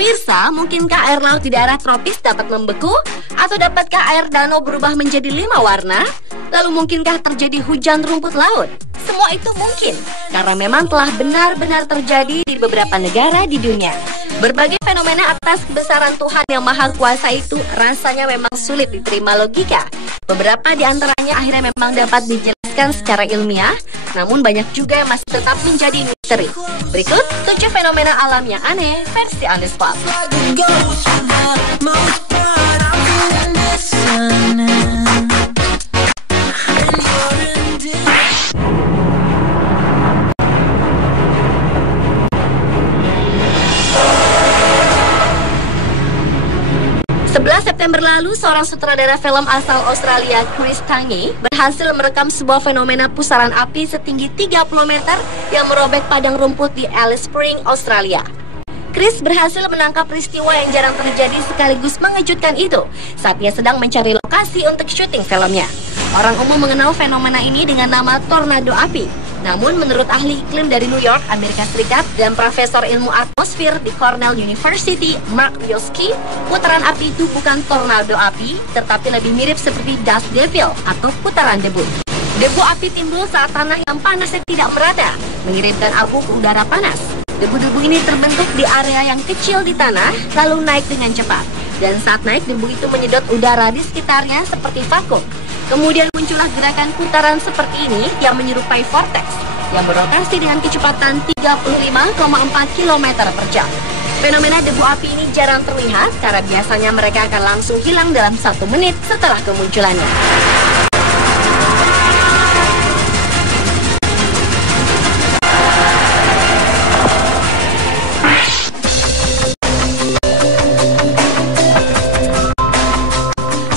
Pemirsa, mungkinkah air laut di daerah tropis dapat membeku? Atau dapatkah air danau berubah menjadi 5 warna? Lalu mungkinkah terjadi hujan rumput laut? Semua itu mungkin, karena memang telah benar-benar terjadi di beberapa negara di dunia. Berbagai fenomena atas kebesaran Tuhan yang Maha Kuasa itu rasanya memang sulit diterima logika. Beberapa di antaranya akhirnya memang dapat dijelaskan secara ilmiah, namun banyak juga yang masih tetap menjadi misteri. Berikut 7 fenomena alam yang aneh versi On The Spot. 11 September lalu, seorang sutradara film asal Australia, Chris Tange, berhasil merekam sebuah fenomena pusaran api setinggi 30 meter yang merobek padang rumput di Alice Springs, Australia. Chris berhasil menangkap peristiwa yang jarang terjadi sekaligus mengejutkan itu saat ia sedang mencari lokasi untuk syuting filmnya. Orang umum mengenal fenomena ini dengan nama tornado api. Namun menurut ahli iklim dari New York, Amerika Serikat dan profesor ilmu atmosfer di Cornell University, Mark Yoski, putaran api itu bukan tornado api, tetapi lebih mirip seperti dust devil atau putaran debu. Debu api timbul saat tanah yang panasnya tidak merata, mengirimkan abu ke udara panas. Debu-debu ini terbentuk di area yang kecil di tanah, lalu naik dengan cepat. Dan saat naik, debu itu menyedot udara di sekitarnya seperti vakum. Kemudian muncullah gerakan putaran seperti ini yang menyerupai vortex, yang berotasi dengan kecepatan 35,4 km per jam. Fenomena debu api ini jarang terlihat karena biasanya mereka akan langsung hilang dalam 1 menit setelah kemunculannya.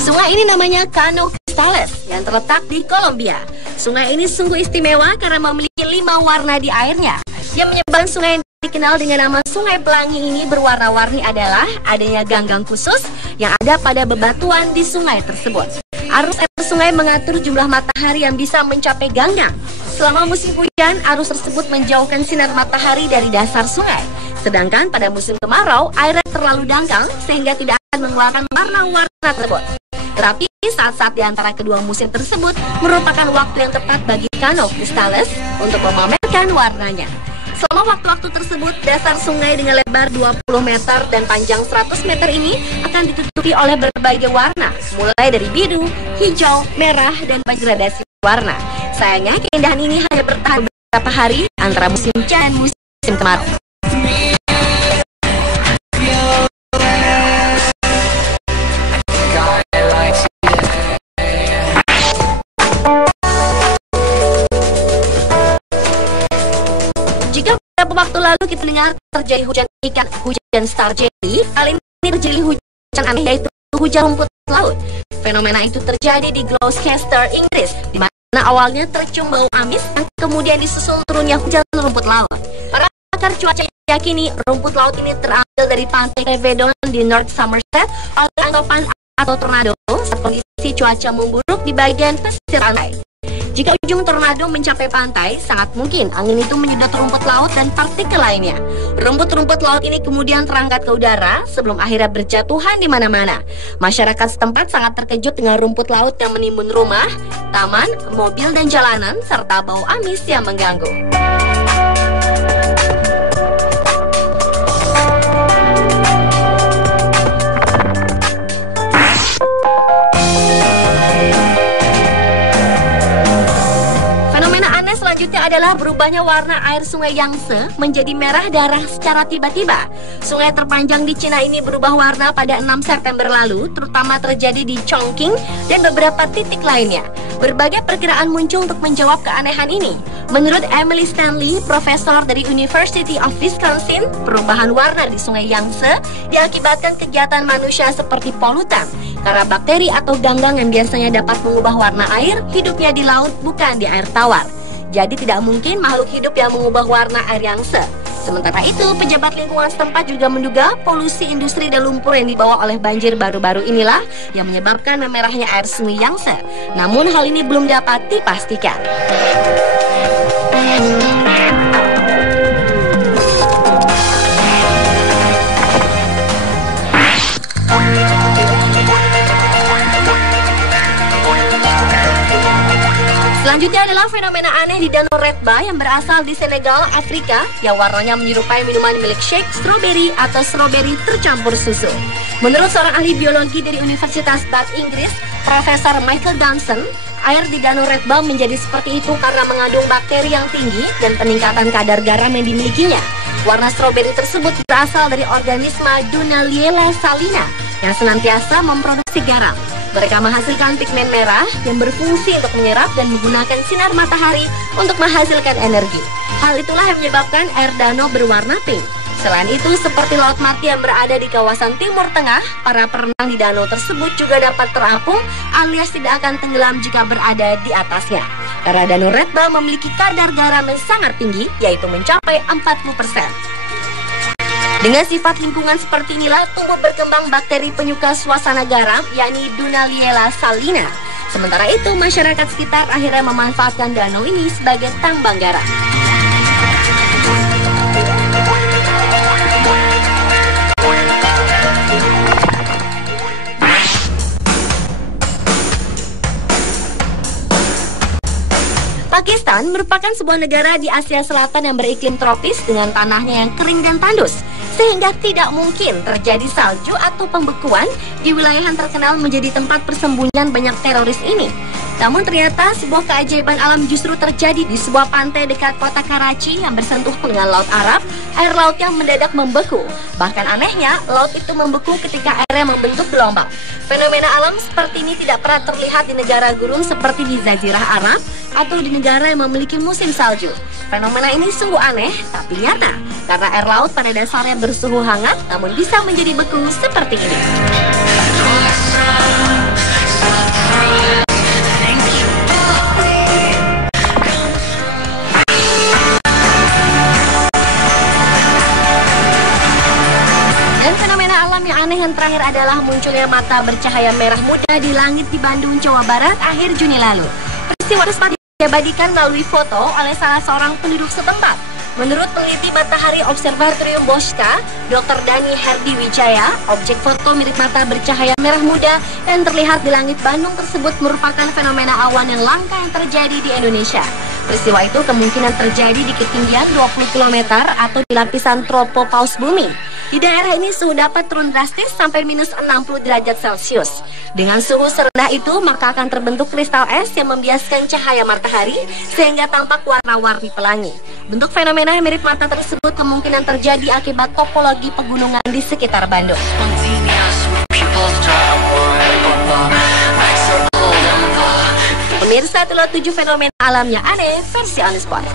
Sungai ini namanya Cano Cristales yang terletak di Kolombia. Sungai ini sungguh istimewa karena memiliki 5 warna di airnya. Yang menyebabkan sungai yang dikenal dengan nama Sungai Pelangi ini berwarna-warni adalah adanya ganggang khusus yang ada pada bebatuan di sungai tersebut. Arus air sungai mengatur jumlah matahari yang bisa mencapai ganggang. Selama musim hujan, arus tersebut menjauhkan sinar matahari dari dasar sungai. Sedangkan pada musim kemarau, airnya terlalu dangkal sehingga tidak akan mengeluarkan warna-warna tersebut. Tetapi saat-saat di antara kedua musim tersebut merupakan waktu yang tepat bagi Cano Cristales untuk memamerkan warnanya. Selama waktu-waktu tersebut, dasar sungai dengan lebar 20 meter dan panjang 100 meter ini akan ditutupi oleh berbagai warna, mulai dari biru, hijau, merah, dan bergradasi warna. Sayangnya, keindahan ini hanya bertahan beberapa hari antara musim hujan dan musim kemarau. Beberapa waktu lalu kita dengar terjadi hujan ikan, hujan star jelly. Kali ini terjadi hujan aneh, yaitu hujan rumput laut. Fenomena itu terjadi di Gloucester, Inggris, di mana awalnya tercium bau amis dan kemudian disusul turunnya hujan rumput laut. Para pakar cuaca yakini rumput laut ini terambil dari pantai Cavedon di North Somerset oleh anggapan atau tornado saat kondisi cuaca memburuk di bagian pesisir pantai. Jika ujung tornado mencapai pantai, sangat mungkin angin itu menyedot rumput laut dan partikel lainnya. Rumput-rumput laut ini kemudian terangkat ke udara sebelum akhirnya berjatuhan di mana-mana. Masyarakat setempat sangat terkejut dengan rumput laut yang menimbun rumah, taman, mobil, dan jalanan, serta bau amis yang mengganggu. Selanjutnya adalah berubahnya warna air sungai Yangtze menjadi merah darah secara tiba-tiba. Sungai terpanjang di Cina ini berubah warna pada 6 September lalu, terutama terjadi di Chongqing dan beberapa titik lainnya. Berbagai perkiraan muncul untuk menjawab keanehan ini. Menurut Emily Stanley, profesor dari University of Wisconsin, perubahan warna di sungai Yangtze diakibatkan kegiatan manusia seperti polutan. Karena bakteri atau ganggang yang biasanya dapat mengubah warna air, hidupnya di laut bukan di air tawar. Jadi tidak mungkin makhluk hidup yang mengubah warna air Yangtze. Sementara itu, pejabat lingkungan setempat juga menduga polusi industri dan lumpur yang dibawa oleh banjir baru-baru inilah yang menyebabkan memerahnya air sungai Yangtze. Namun hal ini belum dapat dipastikan. Selanjutnya adalah fenomena aneh di Danau Redba yang berasal di Senegal, Afrika, yang warnanya menyerupai minuman milkshake strawberry atau strawberry tercampur susu. Menurut seorang ahli biologi dari Universitas Bath, Inggris, Profesor Michael Johnson, air di Danau Redba menjadi seperti itu karena mengandung bakteri yang tinggi dan peningkatan kadar garam yang dimilikinya. Warna stroberi tersebut berasal dari organisme Dunaliella salina yang senantiasa memproduksi garam. Mereka menghasilkan pigmen merah yang berfungsi untuk menyerap dan menggunakan sinar matahari untuk menghasilkan energi. Hal itulah yang menyebabkan air danau berwarna pink. Selain itu, seperti laut mati yang berada di kawasan Timur Tengah, para perenang di danau tersebut juga dapat terapung alias tidak akan tenggelam jika berada di atasnya. Karena Danau Redba memiliki kadar garam yang sangat tinggi, yaitu mencapai 40%. Dengan sifat lingkungan seperti inilah tumbuh berkembang bakteri penyuka suasana garam, yakni Dunaliella salina. Sementara itu, masyarakat sekitar akhirnya memanfaatkan danau ini sebagai tambang garam. Pakistan merupakan sebuah negara di Asia Selatan yang beriklim tropis dengan tanahnya yang kering dan tandus, sehingga tidak mungkin terjadi salju atau pembekuan di wilayah yang terkenal menjadi tempat persembunyian banyak teroris ini. Namun ternyata sebuah keajaiban alam justru terjadi di sebuah pantai dekat kota Karachi yang bersentuh dengan Laut Arab, air laut yang mendadak membeku. Bahkan anehnya, laut itu membeku ketika airnya membentuk gelombang. Fenomena alam seperti ini tidak pernah terlihat di negara gurun seperti di Jazirah Arab atau di negara yang memiliki musim salju. Fenomena ini sungguh aneh, tapi nyata, karena air laut pada dasarnya bersuhu hangat namun bisa menjadi beku seperti ini. Dan fenomena alam yang aneh yang terakhir adalah munculnya mata bercahaya merah muda di langit di Bandung, Jawa Barat akhir Juni lalu. Peristiwa tersebut diabadikan melalui foto oleh salah seorang penduduk setempat. Menurut peneliti Matahari Observatorium Bosca, Dr. Dani Herdi Wijaya, objek foto mirip mata bercahaya merah muda yang terlihat di langit Bandung tersebut merupakan fenomena awan yang langka yang terjadi di Indonesia. Peristiwa itu kemungkinan terjadi di ketinggian 20 km atau di lapisan tropopaus bumi. Di daerah ini suhu dapat turun drastis sampai minus 60 derajat Celcius. Dengan suhu serendah itu, maka akan terbentuk kristal es yang membiaskan cahaya matahari sehingga tampak warna-warni pelangi. Bentuk fenomena yang mirip mata tersebut kemungkinan terjadi akibat topologi pegunungan di sekitar Bandung. Pemirsa, itulah 7 fenomena alam yang aneh versi On The Spot.